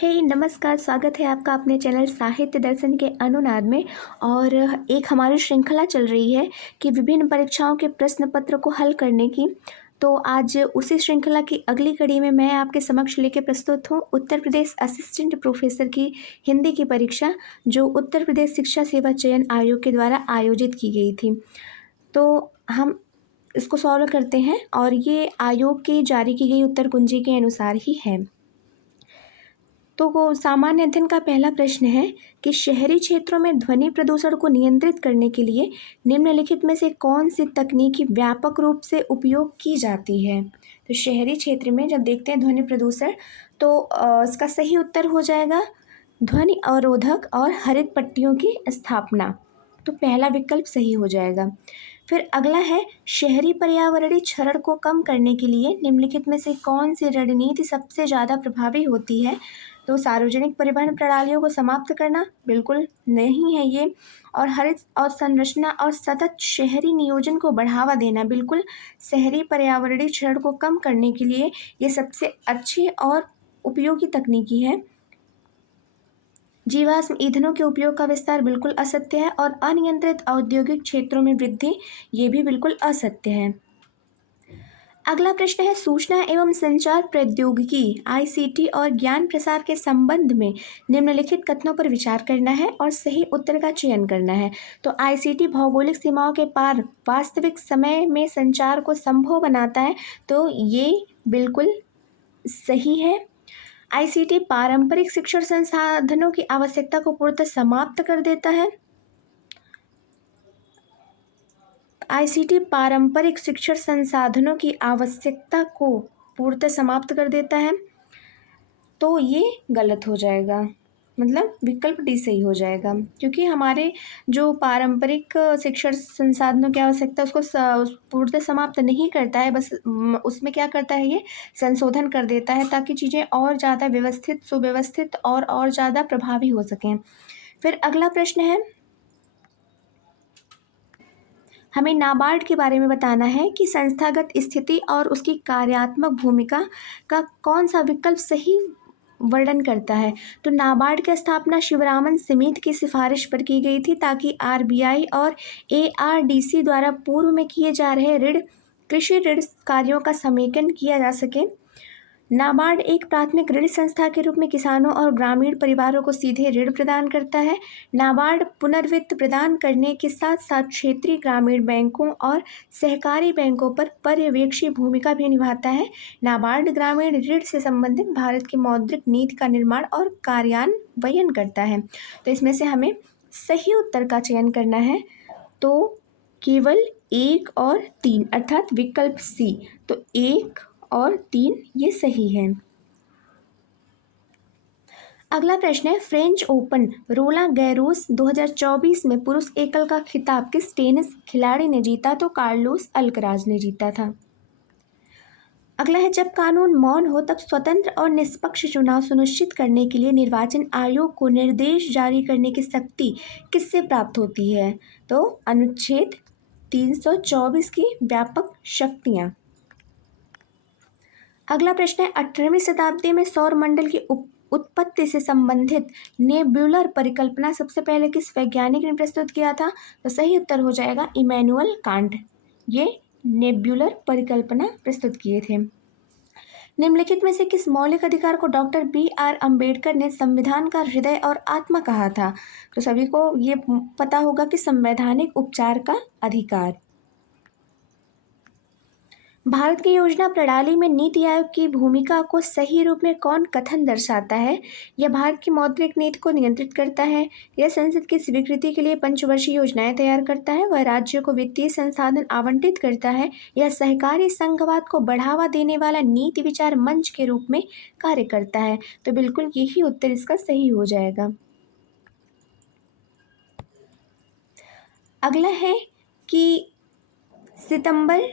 हे नमस्कार, स्वागत है आपका अपने चैनल साहित्य दर्शन के अनुनाद में। और एक हमारी श्रृंखला चल रही है कि विभिन्न परीक्षाओं के प्रश्न पत्र को हल करने की। तो आज उसी श्रृंखला की अगली कड़ी में मैं आपके समक्ष लेके प्रस्तुत हूँ उत्तर प्रदेश असिस्टेंट प्रोफेसर की हिंदी की परीक्षा, जो उत्तर प्रदेश शिक्षा सेवा चयन आयोग के द्वारा आयोजित की गई थी। तो हम इसको सॉल्व करते हैं और ये आयोग की जारी की गई उत्तर कुंजी के अनुसार ही है। तो वो सामान्य अध्ययन का पहला प्रश्न है कि शहरी क्षेत्रों में ध्वनि प्रदूषण को नियंत्रित करने के लिए निम्नलिखित में से कौन सी तकनीकी व्यापक रूप से उपयोग की जाती है। तो शहरी क्षेत्र में जब देखते हैं ध्वनि प्रदूषण, तो इसका सही उत्तर हो जाएगा ध्वनि अवरोधक और हरित पट्टियों की स्थापना। तो पहला विकल्प सही हो जाएगा। फिर अगला है, शहरी पर्यावरणीय क्षरण को कम करने के लिए निम्नलिखित में से कौन सी रणनीति सबसे ज़्यादा प्रभावी होती है। तो सार्वजनिक परिवहन प्रणालियों को समाप्त करना बिल्कुल नहीं है ये, और हरित और संरचना और सतत शहरी नियोजन को बढ़ावा देना बिल्कुल शहरी पर्यावरणीय क्षरण को कम करने के लिए ये सबसे अच्छी और उपयोगी तकनीकी है। जीवाश्म ईंधनों के उपयोग का विस्तार बिल्कुल असत्य है, और अनियंत्रित औद्योगिक क्षेत्रों में वृद्धि ये भी बिल्कुल असत्य है। अगला प्रश्न है, सूचना एवं संचार प्रौद्योगिकी आईसीटी और ज्ञान प्रसार के संबंध में निम्नलिखित कथनों पर विचार करना है और सही उत्तर का चयन करना है। तो आईसीटी भौगोलिक सीमाओं के पार वास्तविक समय में संचार को संभव बनाता है, तो ये बिल्कुल सही है। आईसीटी पारंपरिक शिक्षण संसाधनों की आवश्यकता को पूर्णतः समाप्त कर देता है। आईसीटी पारंपरिक शिक्षण संसाधनों की आवश्यकता को पूर्णतः समाप्त कर देता है, तो ये गलत हो जाएगा, मतलब विकल्प डी सही हो जाएगा, क्योंकि हमारे जो पारंपरिक शिक्षण संसाधनों की आवश्यकता उसको पूर्णतः समाप्त नहीं करता है, बस उसमें क्या करता है, ये संशोधन कर देता है ताकि चीज़ें और ज़्यादा व्यवस्थित सुव्यवस्थित और ज़्यादा प्रभावी हो सकें। फिर अगला प्रश्न है, हमें नाबार्ड के बारे में बताना है कि संस्थागत स्थिति और उसकी कार्यात्मक भूमिका का कौन सा विकल्प सही वर्णन करता है। तो नाबार्ड की स्थापना शिवरामन स्मिथ की सिफारिश पर की गई थी ताकि आरबीआई और एआरडीसी द्वारा पूर्व में किए जा रहे कृषि ऋण कार्यों का समेकन किया जा सके। नाबार्ड एक प्राथमिक ऋण संस्था के रूप में किसानों और ग्रामीण परिवारों को सीधे ऋण प्रदान करता है। नाबार्ड पुनर्वित्त प्रदान करने के साथ साथ क्षेत्रीय ग्रामीण बैंकों और सहकारी बैंकों पर पर्यवेक्षी भूमिका भी निभाता है। नाबार्ड ग्रामीण ऋण से संबंधित भारत की मौद्रिक नीति का निर्माण और कार्यान्वयन करता है। तो इसमें से हमें सही उत्तर का चयन करना है, तो केवल 1 और 3 अर्थात विकल्प सी। तो 1 और 3 ये सही है। अगला प्रश्न है, फ्रेंच ओपन रोलां गैरोस 2024 में पुरुष एकल का खिताब किस टेनिस खिलाड़ी ने जीता। तो कार्लोस अल्कराज ने जीता था। अगला है, जब कानून मौन हो तब स्वतंत्र और निष्पक्ष चुनाव सुनिश्चित करने के लिए निर्वाचन आयोग को निर्देश जारी करने की शक्ति किससे प्राप्त होती है। तो अनुच्छेद 324 की व्यापक शक्तियाँ। अगला प्रश्न है, 18वीं शताब्दी में सौर मंडल की उत्पत्ति से संबंधित नेब्यूलर परिकल्पना सबसे पहले किस वैज्ञानिक ने प्रस्तुत किया था। तो सही उत्तर हो जाएगा इमैनुअल कांट, ये नेब्यूलर परिकल्पना प्रस्तुत किए थे। निम्नलिखित में से किस मौलिक अधिकार को डॉक्टर BR अम्बेडकर ने संविधान का हृदय और आत्मा कहा था। तो सभी को ये पता होगा कि संवैधानिक उपचार का अधिकार। भारत की योजना प्रणाली में नीति आयोग की भूमिका को सही रूप में कौन कथन दर्शाता है। यह भारत की मौद्रिक नीति को नियंत्रित करता है, यह संसद की स्वीकृति के लिए पंचवर्षीय योजनाएं तैयार करता है, वह राज्यों को वित्तीय संसाधन आवंटित करता है, यह सहकारी संघवाद को बढ़ावा देने वाला नीति विचार मंच के रूप में कार्य करता है। तो बिल्कुल यही उत्तर इसका सही हो जाएगा। अगला है कि सितंबर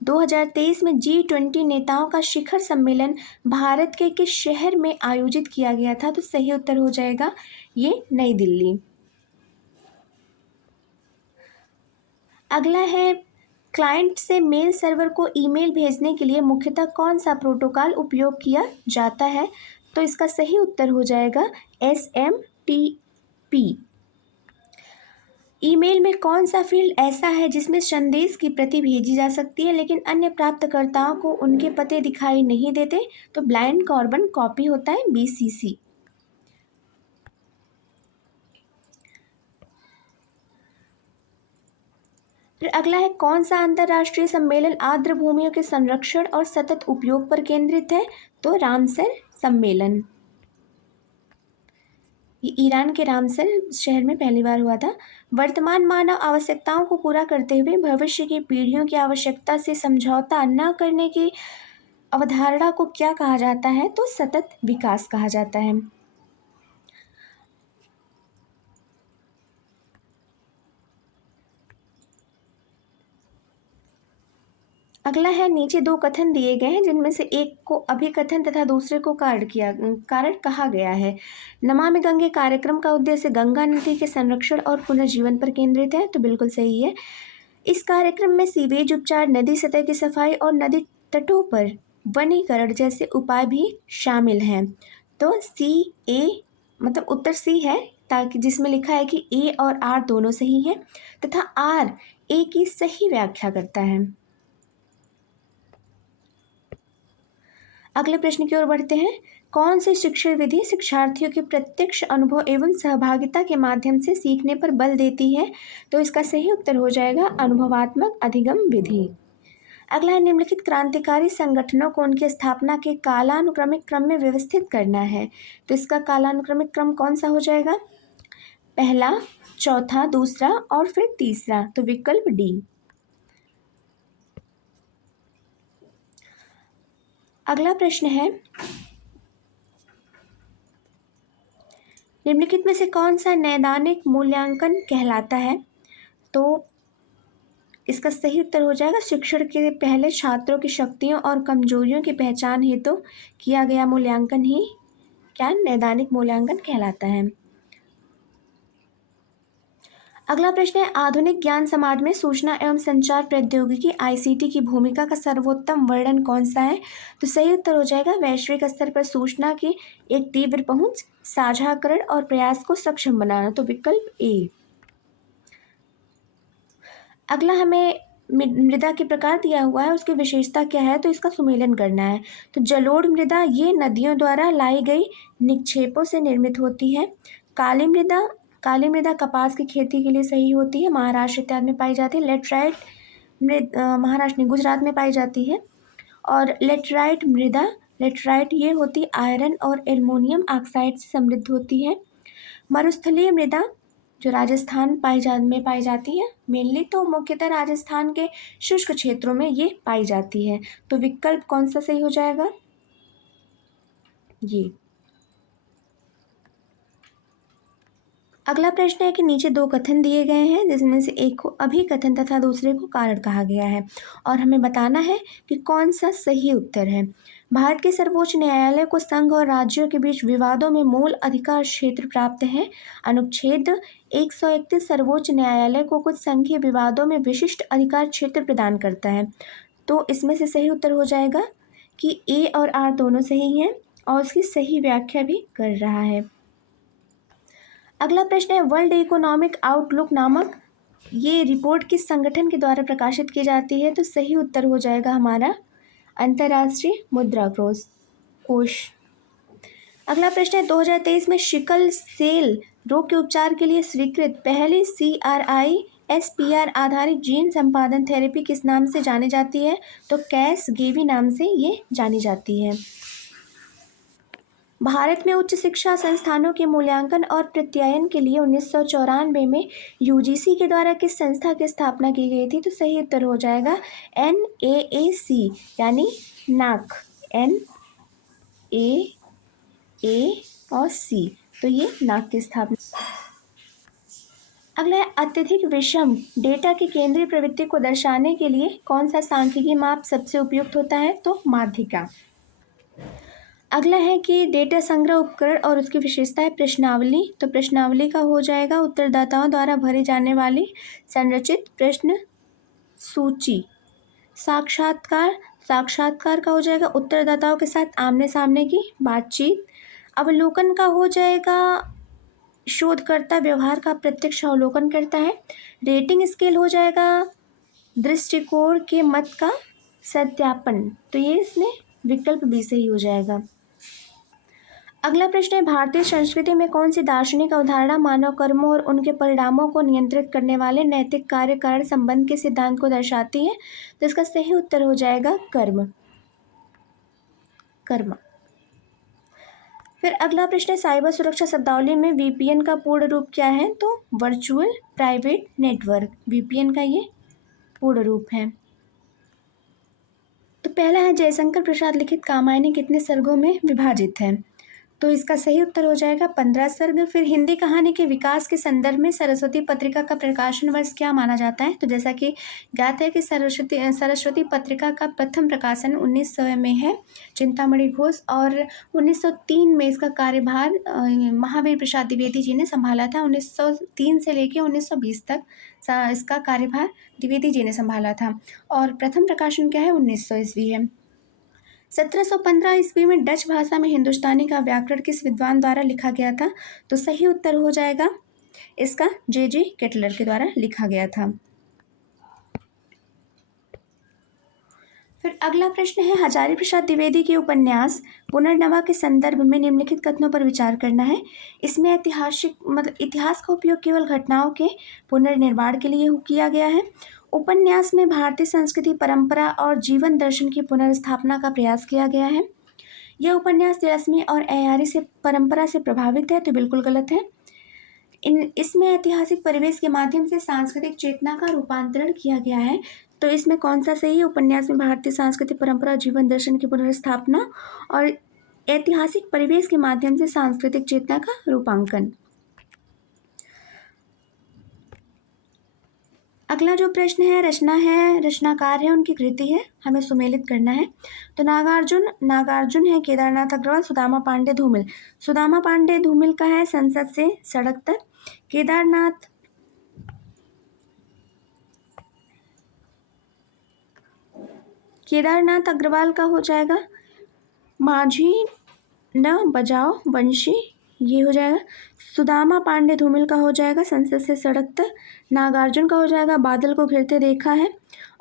2023 में G20 नेताओं का शिखर सम्मेलन भारत के किस शहर में आयोजित किया गया था। तो सही उत्तर हो जाएगा ये नई दिल्ली। अगला है, क्लाइंट से मेल सर्वर को ईमेल भेजने के लिए मुख्यतः कौन सा प्रोटोकॉल उपयोग किया जाता है। तो इसका सही उत्तर हो जाएगा SMTP। ईमेल में कौन सा फील्ड ऐसा है जिसमें संदेश की प्रति भेजी जा सकती है लेकिन अन्य प्राप्तकर्ताओं को उनके पते दिखाई नहीं देते? तो ब्लाइंड कार्बन कॉपी होता है, BCC। फिर अगला है, कौन सा अंतर्राष्ट्रीय सम्मेलन आर्द्र भूमियों के संरक्षण और सतत उपयोग पर केंद्रित है? तो रामसर सम्मेलन। ये ईरान के रामसर शहर में पहली बार हुआ था। वर्तमान मानव आवश्यकताओं को पूरा करते हुए भविष्य की पीढ़ियों की आवश्यकता से समझौता न करने की अवधारणा को क्या कहा जाता है? तो सतत विकास कहा जाता है। अगला है, नीचे दो कथन दिए गए हैं जिनमें से एक को अभिकथन तथा दूसरे को कारण कहा गया है। नमामि गंगे कार्यक्रम का उद्देश्य गंगा नदी के संरक्षण और पुनर्जीवन पर केंद्रित है, तो बिल्कुल सही है। इस कार्यक्रम में सीवेज उपचार, नदी सतह की सफाई और नदी तटों पर वनीकरण जैसे उपाय भी शामिल हैं। तो मतलब उत्तर सी है, ताकि जिसमें लिखा है कि ए और आर दोनों सही है तथा आर ए की सही व्याख्या करता है। अगले प्रश्न की ओर बढ़ते हैं। कौन सी शिक्षण विधि शिक्षार्थियों के प्रत्यक्ष अनुभव एवं सहभागिता के माध्यम से सीखने पर बल देती है? तो इसका सही उत्तर हो जाएगा अनुभवात्मक अधिगम विधि। अगला है, निम्नलिखित क्रांतिकारी संगठनों को उनकी स्थापना के कालानुक्रमिक क्रम में व्यवस्थित करना है। तो इसका कालानुक्रमिक क्रम कौन सा हो जाएगा? पहला, चौथा, दूसरा और फिर तीसरा, तो विकल्प डी। अगला प्रश्न है, निम्नलिखित में से कौन सा नैदानिक मूल्यांकन कहलाता है? तो इसका सही उत्तर हो जाएगा शिक्षण के पहले छात्रों की शक्तियों और कमजोरियों की पहचान हेतु किया गया मूल्यांकन ही क्या नैदानिक मूल्यांकन कहलाता है। अगला प्रश्न है, आधुनिक ज्ञान समाज में सूचना एवं संचार प्रौद्योगिकी ICT की भूमिका का सर्वोत्तम वर्णन कौन सा है? तो सही उत्तर हो जाएगा वैश्विक स्तर पर सूचना की एक तीव्र पहुंच, साझाकरण और प्रयास को सक्षम बनाना, तो विकल्प ए। अगला हमें मृदा के प्रकार दिया हुआ है, उसकी विशेषता क्या है? तो इसका सुमेलन करना है। तो जलोढ़ मृदा ये नदियों द्वारा लाई गई निक्षेपों से निर्मित होती है। काली मृदा कपास की खेती के लिए सही होती है, महाराष्ट्र इत्यादि में पाई जाती है। लेटराइट महाराष्ट्र नहीं, गुजरात में पाई जाती है। और लेटराइट ये होती आयरन और एल्युमिनियम ऑक्साइड से समृद्ध होती है। मरुस्थलीय मृदा जो राजस्थान में पाई जाती है, मेनली तो मुख्यतः राजस्थान के शुष्क क्षेत्रों में ये पाई जाती है। तो विकल्प कौन सा सही हो जाएगा? ये। अगला प्रश्न है कि नीचे दो कथन दिए गए हैं जिसमें से एक को अभिकथन तथा दूसरे को कारण कहा गया है और हमें बताना है कि कौन सा सही उत्तर है। भारत के सर्वोच्च न्यायालय को संघ और राज्यों के बीच विवादों में मूल अधिकार क्षेत्र प्राप्त है। अनुच्छेद 131 सर्वोच्च न्यायालय को कुछ संघीय विवादों में विशिष्ट अधिकार क्षेत्र प्रदान करता है। तो इसमें से सही उत्तर हो जाएगा कि ए और आर दोनों सही हैं और उसकी सही व्याख्या भी कर रहा है। अगला प्रश्न है, वर्ल्ड इकोनॉमिक आउटलुक नामक ये रिपोर्ट किस संगठन के द्वारा प्रकाशित की जाती है? तो सही उत्तर हो जाएगा हमारा अंतर्राष्ट्रीय मुद्रा कोष। अगला प्रश्न है, 2023 में सिकल सेल रोग के उपचार के लिए स्वीकृत पहली CRISPR आधारित जीन संपादन थेरेपी किस नाम से जानी जाती है? तो कैसगेवी नाम से ये जानी जाती है। भारत में उच्च शिक्षा संस्थानों के मूल्यांकन और प्रत्यायन के लिए 1994 में UGC के द्वारा किस संस्था की स्थापना की गई थी? तो सही उत्तर हो जाएगा NAAC यानी नाक, NAAC, तो ये नाक की स्थापना। अगला है, अत्यधिक विषम डेटा की केंद्रीय प्रवृत्ति को दर्शाने के लिए कौन सा सांख्यिकीय माप सबसे उपयुक्त होता है? तो माध्यिका। अगला है कि डेटा संग्रह उपकरण और उसकी विशेषता है प्रश्नावली। तो प्रश्नावली का हो जाएगा उत्तरदाताओं द्वारा भरी जाने वाली संरचित प्रश्न सूची। साक्षात्कार का हो जाएगा उत्तरदाताओं के साथ आमने सामने की बातचीत। अवलोकन का हो जाएगा शोधकर्ता व्यवहार का प्रत्यक्ष अवलोकन करता है। रेटिंग स्केल हो जाएगा दृष्टिकोण के मत का सत्यापन। तो ये इसमें विकल्प बी सही हो जाएगा। अगला प्रश्न है, भारतीय संस्कृति में कौन सी दार्शनिक अवधारणा मानव कर्मों और उनके परिणामों को नियंत्रित करने वाले नैतिक कार्य कारण संबंध के सिद्धांत को दर्शाती है? तो इसका सही उत्तर हो जाएगा कर्म। कर्म। फिर अगला प्रश्न है, साइबर सुरक्षा शब्दावली में वीपीएन का पूर्ण रूप क्या है? तो वर्चुअल प्राइवेट नेटवर्क वीपीएन का ये पूर्ण रूप है। तो पहला है, जयशंकर प्रसाद लिखित कामायनी कितने सर्गों में विभाजित है? तो इसका सही उत्तर हो जाएगा 15 सर्ग। फिर हिंदी कहानी के विकास के संदर्भ में सरस्वती पत्रिका का प्रकाशन वर्ष क्या माना जाता है? तो जैसा कि ज्ञात है कि सरस्वती पत्रिका का प्रथम प्रकाशन 1900 में है, चिंतामणि घोष, और 1903 में इसका कार्यभार महावीर प्रसाद द्विवेदी जी ने संभाला था। 1903 से लेकर 1920 तक इसका कार्यभार द्विवेदी जी ने संभाला था, और प्रथम प्रकाशन क्या है? 1900 ईस्वी है। 1715 ईस्वी में डच भाषा में हिंदुस्तानी का व्याकरण किस विद्वान द्वारा लिखा गया था? तो सही उत्तर हो जाएगा इसका जे केटलर के द्वारा लिखा गया था। फिर अगला प्रश्न है, हजारी प्रसाद द्विवेदी के उपन्यास पुनर्नवा के संदर्भ में निम्नलिखित कथनों पर विचार करना है। इसमें ऐतिहासिक इतिहास का उपयोग केवल घटनाओं के पुनर्निर्माण के लिए किया गया है। उपन्यास में भारतीय संस्कृति, परंपरा और जीवन दर्शन की पुनर्स्थापना का प्रयास किया गया है। यह उपन्यास तिलस्मी और अय्यारी से परंपरा से प्रभावित है। तो बिल्कुल गलत है। इसमें ऐतिहासिक परिवेश के माध्यम से सांस्कृतिक चेतना का रूपांतरण किया गया है। तो इसमें कौन सा सही है? उपन्यास में भारतीय सांस्कृतिक परंपरा, जीवन दर्शन की पुनर्स्थापना और ऐतिहासिक परिवेश के माध्यम से सांस्कृतिक चेतना का रूपांकन। अगला जो प्रश्न है, रचनाकार है, उनकी कृति है, हमें सुमेलित करना है। तो नागार्जुन है केदारनाथ अग्रवाल, सुदामा पांडे धूमिल। सुदामा पांडे धूमिल का है संसद से सड़क तक। केदारनाथ अग्रवाल का हो जाएगा माझी न बजाओ बंशी, ये हो जाएगा। सुदामा पांडे धूमिल का हो जाएगा संसद से सड़क तक। नागार्जुन का हो जाएगा बादल को घिरते देखा है,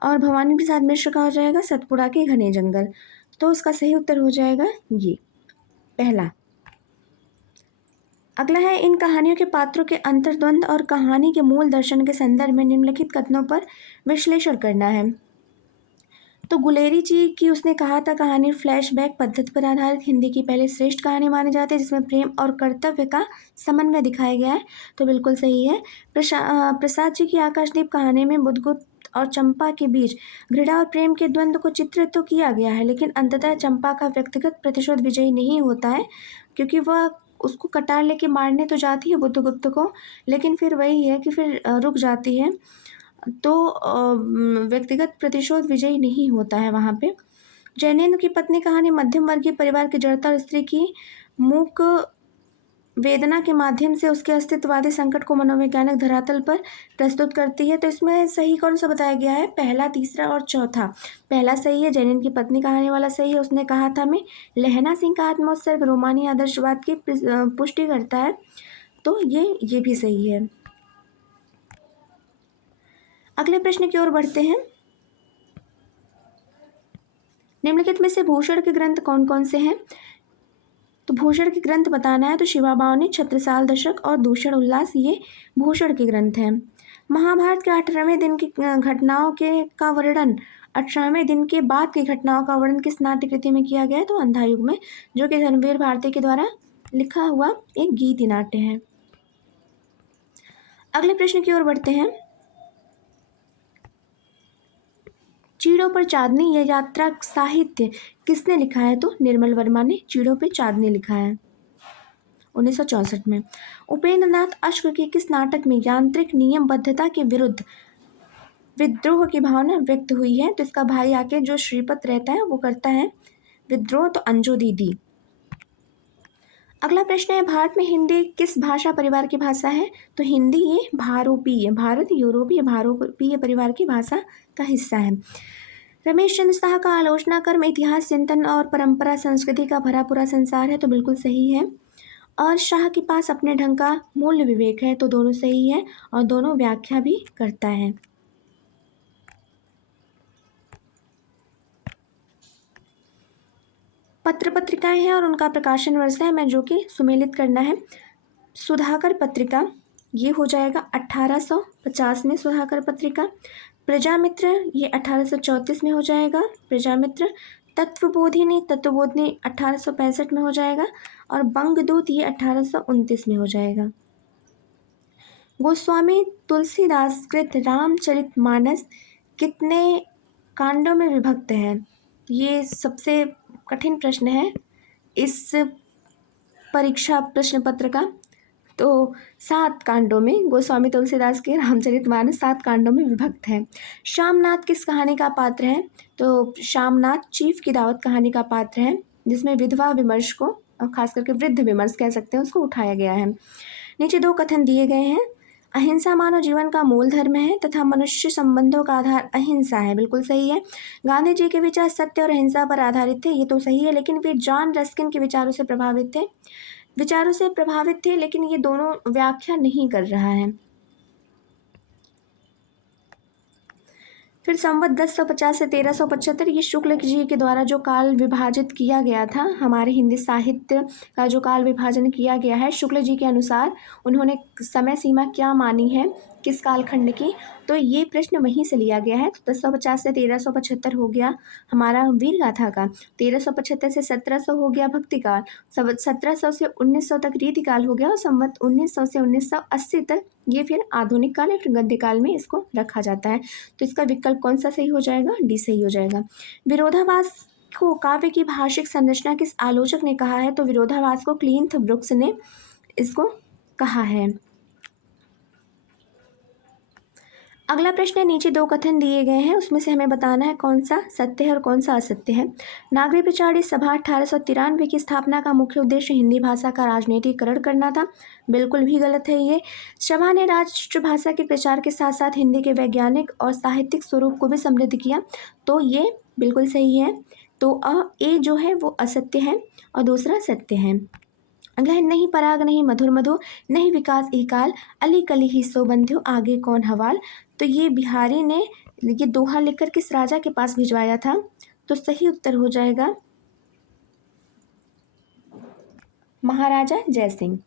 और भवानी प्रसाद मिश्र का हो जाएगा सतपुड़ा के घने जंगल। तो उसका सही उत्तर हो जाएगा ये पहला। अगला है, इन कहानियों के पात्रों के अंतर्द्वंद और कहानी के मूल दर्शन के संदर्भ में निम्नलिखित कथनों पर विश्लेषण करना है। तो गुलेरी जी की उसने कहा था, कहानी फ्लैशबैक पद्धति पर आधारित हिंदी की पहली श्रेष्ठ कहानी मानी जाती है, जिसमें प्रेम और कर्तव्य का समन्वय दिखाया गया है। तो बिल्कुल सही है। प्रसाद जी की आकाशदीप कहानी में बुद्धगुप्त और चंपा के बीच घृणा और प्रेम के द्वंद्व को चित्रित तो किया गया है, लेकिन अंततः चंपा का व्यक्तिगत प्रतिशोध विजयी नहीं होता है, क्योंकि वह उसको कटार लेके मारने तो जाती है बुद्धगुप्त को, लेकिन फिर वही है कि फिर रुक जाती है। तो व्यक्तिगत प्रतिशोध विजयी नहीं होता है वहाँ पे। जैनेन्द्र की पत्नी कहानी मध्यम वर्गीय परिवार की जड़ता और स्त्री की मूक वेदना के माध्यम से उसके अस्तित्ववादी संकट को मनोवैज्ञानिक धरातल पर प्रस्तुत करती है। तो इसमें सही कौन सा बताया गया है? पहला, तीसरा और चौथा। पहला सही है, जैनेन्द्र की पत्नी कहानी वाला सही है। उसने कहा था मैं, लहना सिंह का आत्मोत्सर्ग रोमानी आदर्शवाद की पुष्टि करता है। तो ये भी सही है। अगले प्रश्न की ओर बढ़ते हैं। निम्नलिखित में से भूषण के ग्रंथ कौन कौन से हैं? तो भूषण के ग्रंथ बताना है। तो शिवाबावनी, छत्रसाल दशक और दूषण उल्लास, ये भूषण के ग्रंथ हैं। महाभारत के 18वें दिन की घटनाओं का वर्णन 18वें दिन के बाद की घटनाओं का वर्णन किस नाट्य कृति में किया गया है? तो अंधायुग में, जो कि धर्मवीर भारती के द्वारा लिखा हुआ एक गीति नाट्य है। अगले प्रश्न की ओर बढ़ते हैं। चीड़ों पर चांदनी यह यात्रा साहित्य किसने लिखा है? तो निर्मल वर्मा ने चीड़ों पर चांदनी लिखा है 1964 में। उपेंद्र नाथ अश्क के किस नाटक में यांत्रिक नियमबद्धता के विरुद्ध विद्रोह की भावना व्यक्त हुई है? तो इसका भाई आके जो श्रीपत रहता है वो करता है विद्रोह, तो अंजो दीदी। अगला प्रश्न है, भारत में हिंदी किस भाषा परिवार की भाषा है? तो हिंदी ये भारत यूरोपीय भारोपीय परिवार की भाषा का हिस्सा है। रमेश चंद्र शाह का आलोचना कर्म इतिहास चिंतन और परंपरा संस्कृति का भरा पूरा संसार है। तो बिल्कुल सही है। और शाह के पास अपने ढंग का मूल्य विवेक है, तो दोनों सही है और दोनों व्याख्या भी करता है। पत्र पत्रिकाएं हैं और उनका प्रकाशन वर्ष है मैं जो कि सुमेलित करना है। सुधाकर पत्रिका ये हो जाएगा 1850 में सुधाकर पत्रिका। प्रजामित्र ये 1834 में हो जाएगा प्रजामित्र। तत्वबोधिनी 1865 में हो जाएगा और बंगदूत ये 1829 में हो जाएगा। गोस्वामी तुलसीदास कृत रामचरितमानस कितने कांडों में विभक्त है? ये सबसे कठिन प्रश्न है इस परीक्षा प्रश्न पत्र का। तो 7 कांडों में गोस्वामी तुलसीदास के रामचरितमानस 7 कांडों में विभक्त है। शामनाथ किस कहानी का पात्र है? तो शामनाथ चीफ की दावत कहानी का पात्र है, जिसमें विधवा विमर्श को और खास करके वृद्ध विमर्श कह सकते हैं उसको उठाया गया है। नीचे 2 कथन दिए गए हैं। अहिंसा मानव जीवन का मूल धर्म है तथा मनुष्य संबंधों का आधार अहिंसा है, बिल्कुल सही है। गांधी जी के विचार सत्य और अहिंसा पर आधारित थे, ये तो सही है, लेकिन वे जॉन रस्किन के विचारों से प्रभावित थे, लेकिन ये दोनों व्याख्या नहीं कर रहा है। फिर संवत 1050 से 1375 ये शुक्ल जी के द्वारा जो काल विभाजित किया गया था, हमारे हिंदी साहित्य का जो काल विभाजन किया गया है शुक्ल जी के अनुसार, उन्होंने समय सीमा क्या मानी है किस कालखंड की? तो ये प्रश्न वहीं से लिया गया है। तो 1050 से 1375 हो गया हमारा वीर गाथा का, 1375 से 1700 हो गया भक्ति काल, 1700 से 1900 तक रीति काल हो गया और संवत 1900 से 1980 तक ये फिर आधुनिक काल या फिर गद्य काल में इसको रखा जाता है। तो इसका विकल्प कौन सा सही हो जाएगा? डी सही हो जाएगा। विरोधाभास को काव्य की भाषिक संरचना किस आलोचक ने कहा है? तो विरोधाभास को क्लिंथ ब्रुक्स ने इसको कहा है। अगला प्रश्न है, नीचे 2 कथन दिए गए हैं, उसमें से हमें बताना है कौन सा सत्य है और कौन सा असत्य है। नागरी प्रचारित सभा 1893 की स्थापना का मुख्य उद्देश्य हिंदी भाषा का राजनीतिकरण करना था, बिल्कुल भी गलत है ये। सभा ने राष्ट्रभाषा के प्रचार के साथ साथ हिंदी के वैज्ञानिक और साहित्यिक स्वरूप को भी समृद्ध किया, तो ये बिल्कुल सही है। तो ए जो है वो असत्य है और दूसरा सत्य है। अगला है, नहीं पराग नहीं मधुर मधु नहीं विकास इकाल अली कली ही सो बंध्यो आगे कौन हवाल। तो ये बिहारी ने ये दोहा लिखकर किस राजा के पास भिजवाया था? तो सही उत्तर हो जाएगा महाराजा जयसिंह।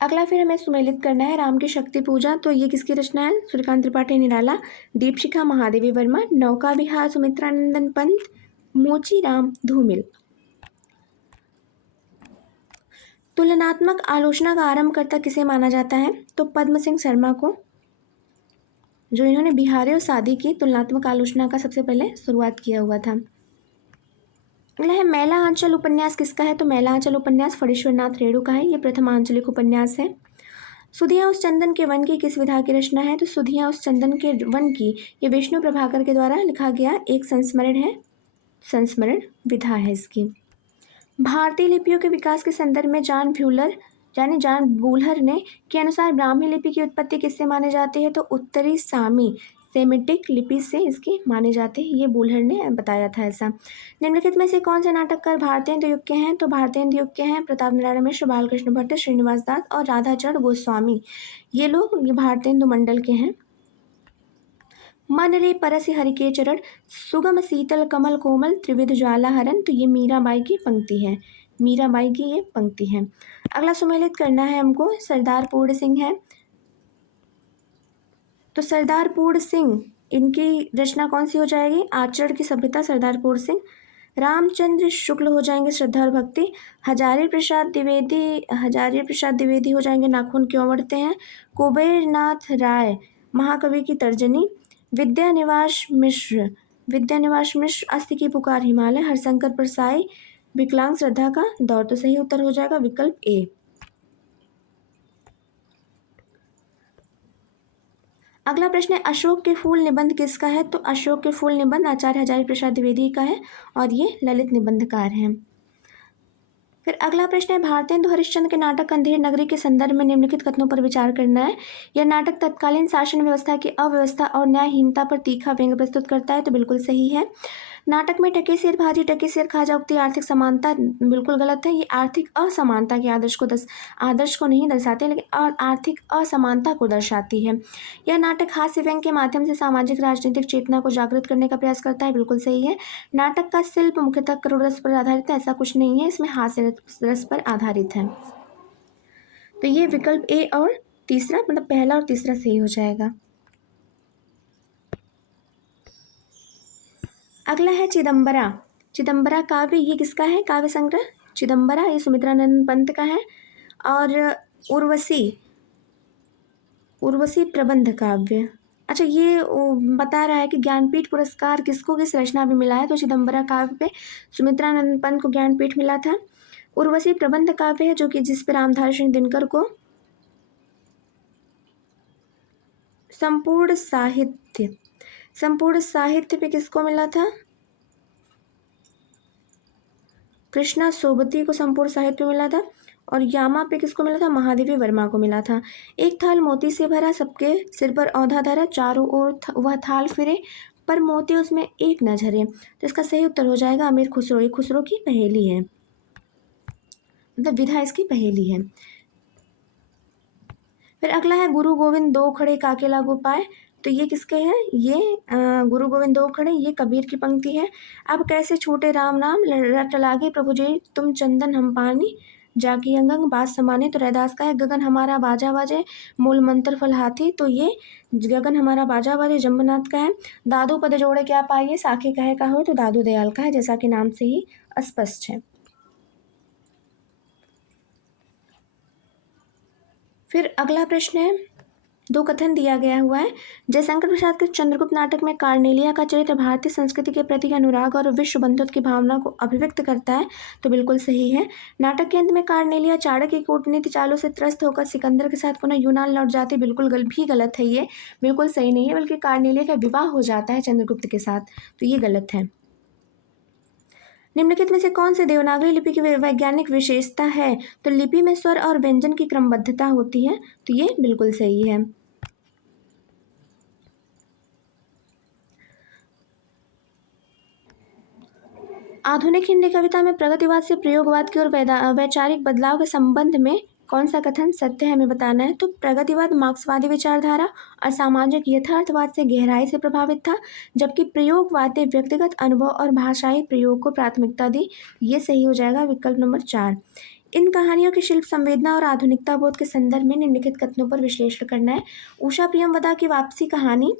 अगला फिर हमें सुमेलित करना है राम की शक्ति पूजा, तो ये किसकी रचना है? सूर्यकांत त्रिपाठी निराला, दीपशिखा महादेवी वर्मा, नौका विहार सुमित्रानंदन पंत, मोची राम धूमिल। तुलनात्मक आलोचना का आरंभकर्ता किसे माना जाता है? तो पद्म सिंह शर्मा को, जो इन्होंने बिहारी और सादी की तुलनात्मक आलोचना का सबसे पहले शुरुआत किया हुआ था। अगला है, मैला आंचल उपन्यास किसका है? तो मैला आंचल उपन्यास फणीश्वर नाथ रेणु का है, ये प्रथम आंचलिक उपन्यास है। सुधिया उस चंदन के वन की किस विधा की रचना है? तो सुधिया उस चंदन के वन की ये विष्णु प्रभाकर के द्वारा लिखा गया एक संस्मरण है, संस्मरण विधा है इसकी। भारतीय लिपियों के विकास के संदर्भ में जॉन बूलहर ने के अनुसार ब्राह्मी लिपि की उत्पत्ति किससे माने जाती है? तो उत्तरी सामी सेमिटिक लिपि से इसकी माने जाते हैं, ये बूलहर ने बताया था ऐसा। निम्नलिखित में से कौन से नाटककार भारतेंदु युग के हैं? तो भारतेंदु युग के हैं प्रताप नारायण मिश्र, बालकृष्ण भट्ट, श्रीनिवास दास और राधाचरण गोस्वामी, ये लोग ये भारतेंदु मंडल के हैं। मन रे परसि हरि के चरण सुगम शीतल कमल कोमल त्रिविध ज्वाला हरण, तो ये मीराबाई की पंक्ति है, मीराबाई की ये पंक्ति है। अगला सुमेलित करना है हमको, सरदार पूर्ण सिंह है, तो सरदार पूर्ण सिंह इनकी रचना कौन सी हो जाएगी? आचरण की सभ्यता, सरदार पूर्ण सिंह। रामचंद्र शुक्ल हो जाएंगे श्रद्धा और भक्ति। हजारी प्रसाद द्विवेदी हो जाएंगे नाखून क्यों बढ़ते हैं। कुबेरनाथ राय महाकवि की तर्जनी। विद्यानिवास मिश्र अस्ति की पुकार हिमालय। हरशंकर परसाई विकलांग श्रद्धा का दौर, तो सही उत्तर हो जाएगा विकल्प ए। अगला प्रश्न है, अशोक के फूल निबंध किसका है? तो अशोक के फूल निबंध आचार्य हजारी प्रसाद द्विवेदी का है और ये ललित निबंधकार हैं। फिर अगला प्रश्न है, भारतेंदु हरिश्चंद्र के नाटक अंधेर नगरी के संदर्भ में निम्नलिखित कथनों पर विचार करना है। यह नाटक तत्कालीन शासन व्यवस्था की अव्यवस्था और न्यायहीनता पर तीखा व्यंग्य प्रस्तुत करता है, तो बिल्कुल सही है। नाटक में टके सिर भाजी टके सिर खा जा उक्ति आर्थिक समानता बिल्कुल गलत है। ये आर्थिक असमानता के आदर्श को नहीं दर्शाते, लेकिन आर्थिक असमानता को दर्शाती है। यह नाटक हास्य व्यंग के माध्यम से सामाजिक राजनीतिक चेतना को जागृत करने का प्रयास करता है, बिल्कुल सही है। नाटक का शिल्प मुख्यतः करुण रस पर आधारित है, ऐसा कुछ नहीं है, इसमें हास्य रस पर आधारित है। तो ये विकल्प ए और तीसरा, मतलब पहला और तीसरा सही हो जाएगा। अगला है चिदम्बरा। चिदम्बरा काव्य, ये किसका है काव्य संग्रह? चिदम्बरा ये सुमित्रानंद पंत का है। और उर्वशी प्रबंध काव्य, अच्छा ये बता रहा है कि ज्ञानपीठ पुरस्कार किसको किस रचना में मिला है, तो चिदम्बरा काव्य पे सुमित्रानंद पंत को ज्ञानपीठ मिला था। उर्वशी प्रबंध काव्य है जो कि जिस पे रामधारी सिंह दिनकर को संपूर्ण साहित्य पे किसको मिला था? कृष्णा सोबती को संपूर्ण साहित्य पे मिला था। और यामा पे किसको मिला था? महादेवी वर्मा को मिला था। एक थाल मोती से भरा, सबके सिर पर औंधा धरा, चारों ओर वह थाल फिरे पर मोती उसमें एक न झरे। तो इसका सही उत्तर हो जाएगा अमीर खुसरो। ये खुसरो की पहेली है, मतलब विधा इसकी पहेली है। फिर अगला है गुरु गोविंद दो खड़े काके लागू पाए, तो ये किसके हैं? ये गुरु गोविंद दो खड़े, ये कबीर की पंक्ति है। अब कैसे छूटे राम नाम, रट लागे प्रभु जी तुम चंदन हम पानी, जाकी अंगंग बात समाने, तो रैदास का है। गगन हमारा बाजा बाजे मूल मंत्र फल हाथी, तो ये गगन हमारा बाजा बाजे जम्बनाथ का है। दादू पद जोड़े क्या पाइए, साखी कहे का हो, तो दादू दयाल का है, जैसा कि नाम से ही स्पष्ट है। फिर अगला प्रश्न है, दो कथन दिया गया हुआ है। जयशंकर प्रसाद के चंद्रगुप्त नाटक में कार्नेलिया का चरित्र भारतीय संस्कृति के प्रति अनुराग और विश्व बंधुत्व की भावना को अभिव्यक्त करता है, तो बिल्कुल सही है। नाटक के अंत में कार्नेलिया चाणक्य की कूटनीति चालों से त्रस्त होकर सिकंदर के साथ पुनः यूनान लौट जाती, बिल्कुल भी गलत है, ये बिल्कुल सही नहीं है, बल्कि कार्नेलिया का विवाह हो जाता है चंद्रगुप्त के साथ, तो ये गलत है। निम्नलिखित में से कौन से देवनागरी लिपि की वैज्ञानिक विशेषता है, तो लिपि में स्वर और व्यंजन की क्रमबद्धता होती है, तो ये बिल्कुल सही है। आधुनिक हिंदी कविता में प्रगतिवाद से प्रयोगवाद की ओर वैचारिक बदलाव के संबंध में कौन सा कथन सत्य है, हमें बताना है। तो प्रगतिवाद मार्क्सवादी विचारधारा और सामाजिक यथार्थवाद से गहराई से प्रभावित था, जबकि प्रयोगवाद ने व्यक्तिगत अनुभव और भाषाई प्रयोग को प्राथमिकता दी। ये सही हो जाएगा विकल्प नंबर 4। इन कहानियों की शिल्प संवेदना और आधुनिकता बोध के संदर्भ में निम्नलिखित कथनों पर विश्लेषण करना है। उषा प्रियमवदा की वापसी कहानी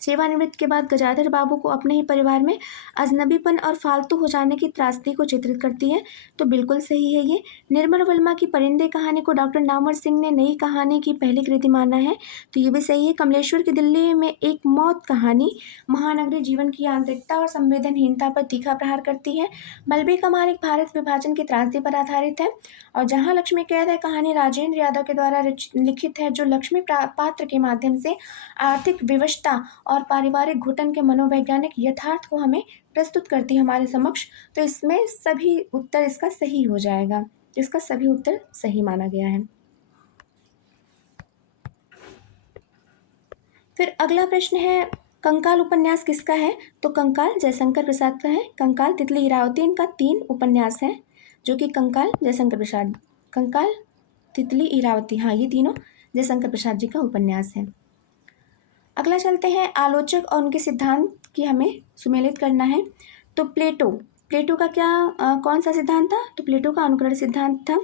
सेवानिवृत्ति के बाद गजाधर बाबू को अपने ही परिवार में अजनबीपन और फालतू हो जाने की त्रासदी को चित्रित करती है, तो बिल्कुल सही है ये। निर्मल वर्मा की परिंदे कहानी को डॉक्टर नामवर सिंह ने नई कहानी की पहली कृति माना है, तो ये भी सही है। कमलेश्वर की दिल्ली में एक मौत कहानी महानगरीय जीवन की आंतरिकता और संवेदनहीनता पर तीखा प्रहार करती है। बलबी कमाल एक भारत विभाजन की त्रासदी पर आधारित है। और जहाँ लक्ष्मी कैद है कहानी राजेंद्र यादव के द्वारा लिखित है, जो लक्ष्मी पात्र के माध्यम से आर्थिक विवशता और पारिवारिक घुटन के मनोवैज्ञानिक यथार्थ को हमें प्रस्तुत करती है हमारे समक्ष, तो इसमें सभी उत्तर इसका सही हो जाएगा, इसका सभी उत्तर सही माना गया है। फिर अगला प्रश्न है, कंकाल उपन्यास किसका है, तो कंकाल जयशंकर प्रसाद का है। कंकाल तितली इरावती, इनका 3 उपन्यास हैं, जो कि कंकाल जयशंकर प्रसाद, कंकाल तितली इरावती, हाँ ये तीनों जयशंकर प्रसाद जी का उपन्यास है। अगला चलते हैं, आलोचक और उनके सिद्धांत की हमें सुमेलित करना है। तो प्लेटो का क्या कौन सा सिद्धांत था, तो प्लेटो का अनुकरण सिद्धांत था।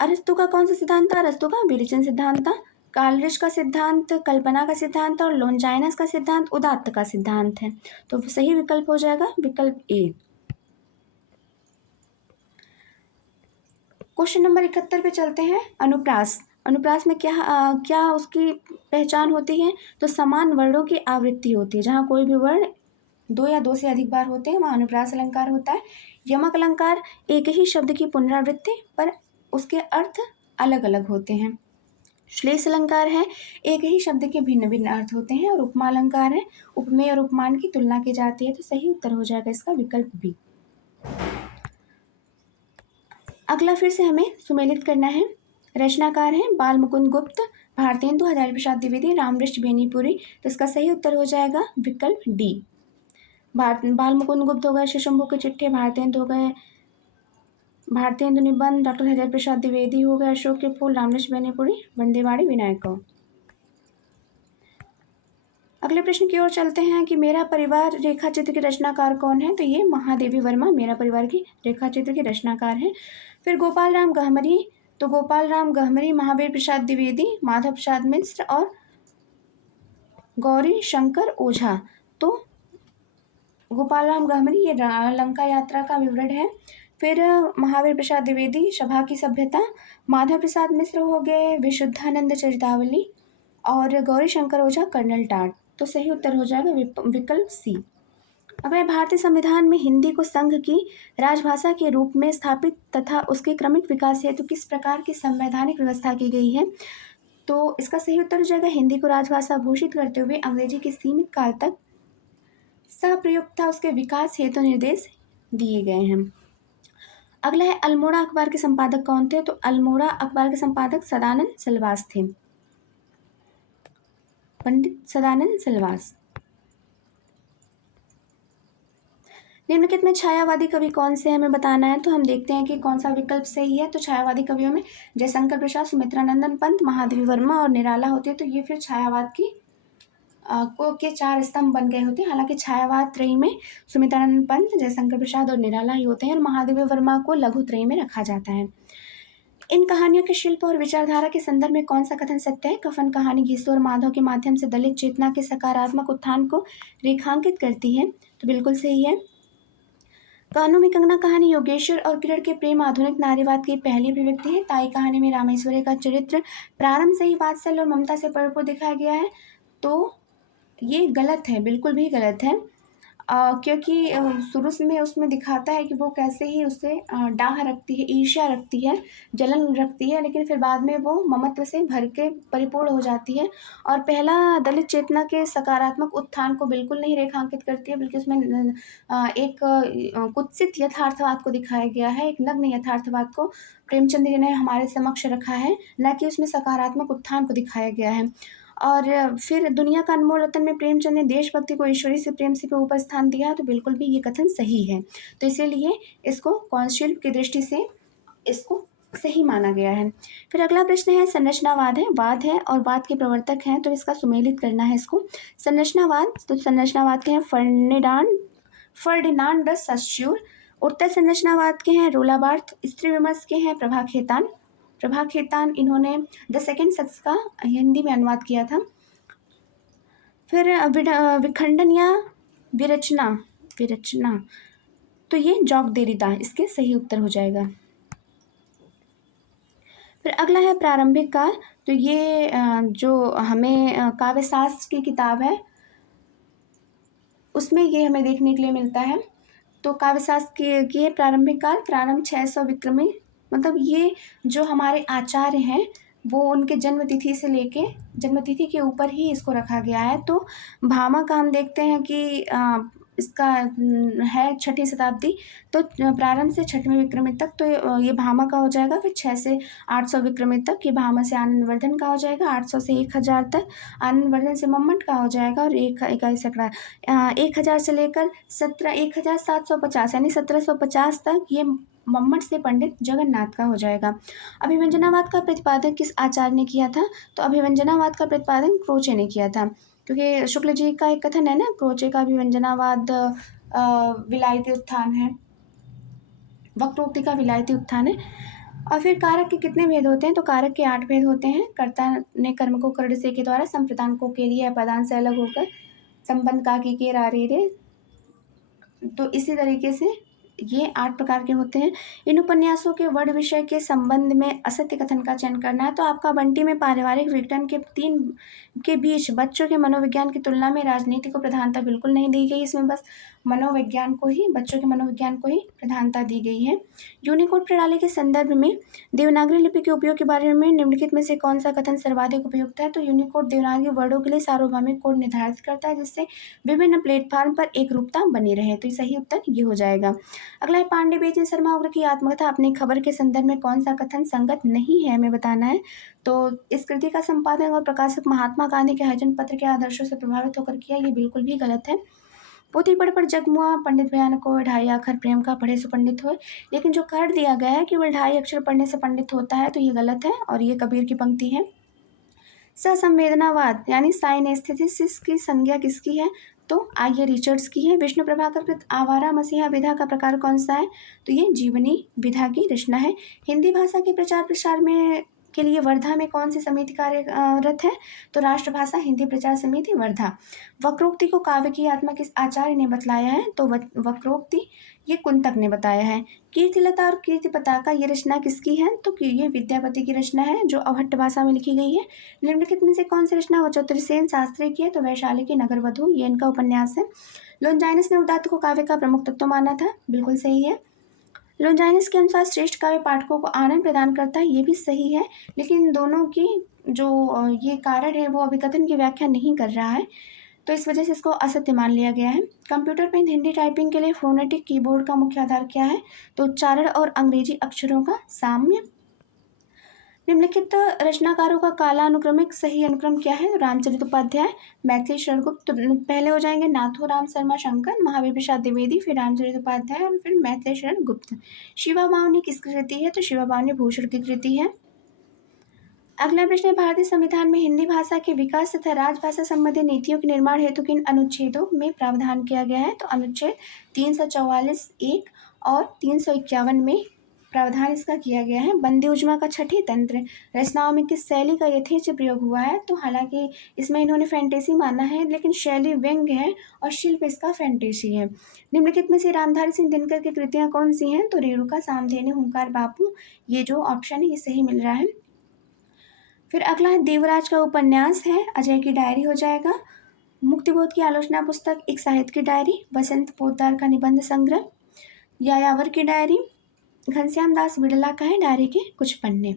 अरस्तु का कौन सा सिद्धांत था, अरस्तु का विवेचन सिद्धांत था। कालरिज का सिद्धांत कल्पना का सिद्धांत, और लोनजाइनस का सिद्धांत उदात्त का सिद्धांत है, तो सही विकल्प हो जाएगा विकल्प ए। क्वेश्चन नंबर 71 पे चलते हैं, अनुप्रास। अनुप्रास में क्या उसकी पहचान होती है, तो समान वर्णों की आवृत्ति होती है, जहाँ कोई भी वर्ण 2 या 2 से अधिक बार होते हैं वहाँ अनुप्रास अलंकार होता है। यमक अलंकार एक ही शब्द की पुनरावृत्ति पर उसके अर्थ अलग अलग होते हैं। श्लेष अलंकार है, एक ही शब्द के भिन्न भिन्न अर्थ होते हैं। और उपमा अलंकार है, उपमेय और उपमान की तुलना की जाती है, तो सही उत्तर हो जाएगा इसका विकल्प बी। अगला फिर से हमें सुमेलित करना है। रचनाकार हैं बाल मुकुंद गुप्त, भारतेंदु हजारी प्रसाद द्विवेदी, रामवृक्ष बेनीपुरी, तो इसका सही उत्तर हो जाएगा विकल्प डी। बाल मुकुंद गुप्त हो गए, शिशुम्भू के चिट्ठे, भारतेंदु हो गए, भारतेंदु निबंध, डॉक्टर हरिहर प्रसाद द्विवेदी हो गए, अशोक के फूल, रामकृष्ण बेनीपुरी, वंदेवाड़ी विनायक। अगले प्रश्न की ओर चलते हैं कि मेरा परिवार रेखा चित्र के रचनाकार कौन है? तो ये महादेवी वर्मा मेरा परिवार की रेखा चित्र के रचनाकार हैं। फिर गोपाल राम गहमरी, तो गोपाल राम गहमरी, महावीर प्रसाद द्विवेदी, माधव प्रसाद मिश्र और गौरी शंकर ओझा। तो गोपाल राम गहमरी ये लंका यात्रा का विवरण है। फिर महावीर प्रसाद द्विवेदी सभा की सभ्यता, माधव प्रसाद मिश्र हो गए विशुद्धानंद चरितावली और गौरी शंकर ओझा कर्नल टाट। तो सही उत्तर हो जाएगा विकल्प सी। अगर भारतीय संविधान में हिंदी को संघ की राजभाषा के रूप में स्थापित तथा उसके क्रमिक विकास हेतु किस प्रकार की संवैधानिक व्यवस्था की गई है? तो इसका सही उत्तर हो जाएगा हिंदी को राजभाषा घोषित करते हुए अंग्रेजी के सीमित काल तक सप्रयुक्तता उसके विकास हेतु निर्देश दिए गए हैं। अगला है अल्मोड़ा अखबार के संपादक कौन थे? तो अल्मोड़ा अखबार के संपादक सदानंद सलवास थे, पंडित सदानंद सलवास। निम्नलिखित में छायावादी कवि कौन से हमें बताना है, तो हम देखते हैं कि कौन सा विकल्प सही है। तो छायावादी कवियों में जयशंकर प्रसाद, सुमित्रानंदन पंत, महादेवी वर्मा और निराला होते हैं। तो ये फिर छायावाद की को के चार स्तंभ बन गए होते हैं। हालांकि छायावाद त्रयी में सुमित्रानंद पंत, जयशंकर प्रसाद और निराला ही होते हैं और महादेवी वर्मा को लघु त्रयी में रखा जाता है। इन कहानियों के शिल्प और विचारधारा के संदर्भ में कौन सा कथन सत्य है? कफन कहानी घीसू और माधव के माध्यम से दलित चेतना के सकारात्मक उत्थान को रेखांकित करती है। तो बिल्कुल सही है। कानों में कंगना कहानी योगेश्वर और किरण के प्रेम आधुनिक नारीवाद की पहली अभिव्यक्ति है। ताई कहानी में रामेश्वरी का चरित्र प्रारंभ से ही वात्सल्य और ममता से परिपूर्ण दिखाया गया है। तो ये गलत है, बिल्कुल भी गलत है, क्योंकि शुरू में उसमें दिखाता है कि वो कैसे ही उससे डाह रखती है, ईर्ष्या रखती है, जलन रखती है, लेकिन फिर बाद में वो ममत्व से भर के परिपूर्ण हो जाती है और पहला दलित चेतना के सकारात्मक उत्थान को बिल्कुल नहीं रेखांकित करती है, बल्कि उसमें एक कुत्सित यथार्थवाद को दिखाया गया है, एक नग्न यथार्थवाद को प्रेमचंद जी ने हमारे समक्ष रखा है, न कि उसमें सकारात्मक उत्थान को दिखाया गया है। और फिर दुनिया का अनमोल रत्न में प्रेमचंद ने देशभक्ति को ईश्वरी से प्रेम से ऊपर स्थान दिया, तो बिल्कुल भी ये कथन सही है। तो इसीलिए इसको कौशल की दृष्टि से इसको सही माना गया है। फिर अगला प्रश्न है संरचनावाद है, वाद है और वाद के प्रवर्तक हैं, तो इसका सुमेलित करना है इसको। संरचनावाद, तो संरचनावाद के हैं फर्डिनांड द सस्च्योर। उत्तर संरचनावाद के हैं रोला बार्थ। स्त्री विमर्श के हैं प्रभा खेतान, इन्होंने द सेकंड शख्स का हिंदी में अनुवाद किया था। फिर विखंडन या विरचना, तो ये जॉक देरिदा, इसके सही उत्तर हो जाएगा। फिर अगला है प्रारंभिक काल, तो ये जो हमें काव्यशास्त्र की किताब है उसमें ये हमें देखने के लिए मिलता है। तो काव्यशास्त्र की है प्रारंभिक काल, प्रारंभ 600 विक्रमी, मतलब ये जो हमारे आचार्य हैं वो उनके जन्मतिथि से लेके जन्मतिथि के ऊपर ही इसको रखा गया है। तो भामा का हम देखते हैं कि इसका है 6ठी शताब्दी, तो प्रारंभ से 6वीं विक्रमी तक तो ये भामा का हो जाएगा। फिर 6 से 800 विक्रमी तक ये भामा से आनंदवर्धन का हो जाएगा। 800 से 1000 तक आनंदवर्धन से मम्मट का हो जाएगा। और इकाई सैकड़ा 1000 से लेकर 1750 यानी 1750 तक ये मम्मट से पंडित जगन्नाथ का हो जाएगा। अभिव्यंजनावाद का प्रतिपादन किस आचार्य ने किया था? तो अभिव्यंजनावाद का प्रतिपादन क्रोचे ने किया था, क्योंकि शुक्ल जी का एक कथन है ना, क्रोचे का अभिव्यंजनावाद विलायती उत्थान है, वक्रोक्ति का विलायती उत्थान है। और फिर कारक के कितने भेद होते हैं? तो कारक के 8 भेद होते हैं। कर्ता ने कर्म को कर्ण से के द्वारा, संप्रदान को के लिए पदान से अलग होकर, संबंध का की के रारे रे, तो इसी तरीके से ये 8 प्रकार के होते हैं। इन उपन्यासों के वर्ण विषय के संबंध में असत्य कथन का चयन करना है। तो आपका बंटी में पारिवारिक विघटन के 3 के बीच बच्चों के मनोविज्ञान की तुलना में राजनीति को प्रधानता बिल्कुल नहीं दी गई, इसमें बस मनोविज्ञान को ही, बच्चों के मनोविज्ञान को ही प्रधानता दी गई है। यूनिकोड प्रणाली के संदर्भ में देवनागरी लिपि के उपयोग के बारे में निम्नलिखित में से कौन सा कथन सर्वाधिक उपयुक्त है? तो यूनिकोड देवनागरी वर्डों के लिए सार्वभौमिक कोड निर्धारित करता है, जिससे विभिन्न प्लेटफॉर्म पर एक रूपता बनी रहे। तो सही उत्तर ये हो जाएगा। अगला है पांडे बेचन शर्मा उग्र की आत्मकथा अपनी खबर के संदर्भ में कौन सा कथन संगत नहीं है, हमें बताना है। तो इस कृति का संपादन और प्रकाशक महात्मा गांधी के हरिजन पत्र के आदर्शों से प्रभावित होकर किया, ये बिल्कुल भी गलत है। पोथी पढ़ जगमुआ पंडित भयान को, ढाई आखर प्रेम का पढ़े सो पंडित होए। लेकिन जो कार्ड दिया गया है केवल ढाई अक्षर पढ़ने से पंडित होता है, तो ये गलत है और ये कबीर की पंक्ति है। ससंवेदनावाद यानी साइनेस्थेसिस की संज्ञा किसकी है? तो आइए रिचर्ड्स की है। विष्णु प्रभाकर कृत आवारा मसीहा विधा का प्रकार कौन सा है? तो ये जीवनी विधा की रचना है। हिंदी भाषा के प्रचार प्रसार में के लिए वर्धा में कौन सी समिति कार्यरत है? तो राष्ट्रभाषा हिंदी प्रचार समिति वर्धा। वक्रोक्ति को काव्य की आत्मा किस आचार्य ने बतलाया है? तो वक्रोक्ति ये कुंतक ने बताया है। कीर्तिलता और कीर्ति पताका ये रचना किसकी है? तो ये विद्यापति की रचना है जो अवहट्ट भाषा में लिखी गई है। निम्नलिखित में से कौन सी रचना वचोत्तरसेन शास्त्री की है? तो वैशाली की नगरवधु, ये इनका उपन्यास है। लोनजाइनस ने उदात्त को काव्य का प्रमुख तत्व माना था, बिल्कुल सही है। लोनजाइनस के अनुसार श्रेष्ठ काव्य पाठकों को आनंद प्रदान करता है, ये भी सही है। लेकिन दोनों की जो ये कारण है वो अभिकथन की व्याख्या नहीं कर रहा है, तो इस वजह से इसको असत्य मान लिया गया है। कंप्यूटर पर हिंदी टाइपिंग के लिए फोनेटिक कीबोर्ड का मुख्य आधार क्या है? तो उच्चारण और अंग्रेजी अक्षरों का साम्य। निम्नलिखित रचनाकारों का कालानुक्रमिक सही अनुक्रम क्या है? रामचरित उपाध्याय, मैथिली शरणगुप्त, तो पहले हो जाएंगे नाथूराम शर्मा शंकर, महावीर प्रसाद द्विवेदी, फिर रामचरित उपाध्याय और फिर मैथिली शरण गुप्त। शिवा बावनी किसकी कृति है? तो शिवा बावनी भूषण की कृति है। अगला प्रश्न है, भारतीय संविधान में हिंदी भाषा के विकास तथा राजभाषा संबंधी नीतियों के निर्माण हेतु किन अनुच्छेदों में प्रावधान किया गया है? तो अनुच्छेद 344(1) और 351 में प्रावधान इसका किया गया है। बंदी उजमा का छठी तंत्र रचनाओं में किस शैली का यथेच्छ प्रयोग हुआ है? तो हालांकि इसमें इन्होंने फैंटेसी माना है, लेकिन शैली व्यंग्य है और शिल्प इसका फैंटेसी है। निम्नलिखित में से रामधारी सिंह दिनकर की कृतियां कौन सी हैं? तो रेणुका, सामधेनु, हुंकार बापू, ये जो ऑप्शन है ये सही मिल रहा है। फिर अगला है देवराज का उपन्यास है, अजय की डायरी हो जाएगा। मुक्तिबोध की आलोचना पुस्तक एक साहित्य की डायरी, वसंत पोद्दार का निबंध संग्रह, यायावर की डायरी, घनश्याम दास बिड़ला का है डायरी के कुछ पन्ने।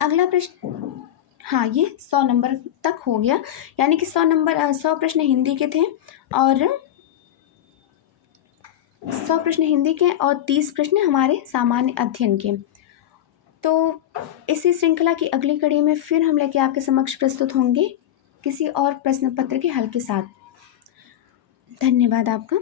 अगला प्रश्न, हाँ ये 100 नंबर तक हो गया, यानी कि 100 प्रश्न हिंदी के थे और 100 प्रश्न हिंदी के और 30 प्रश्न हमारे सामान्य अध्ययन के। तो इसी श्रृंखला की अगली कड़ी में फिर हम लेके आपके समक्ष प्रस्तुत होंगे किसी और प्रश्न पत्र के हल के साथ। धन्यवाद आपका।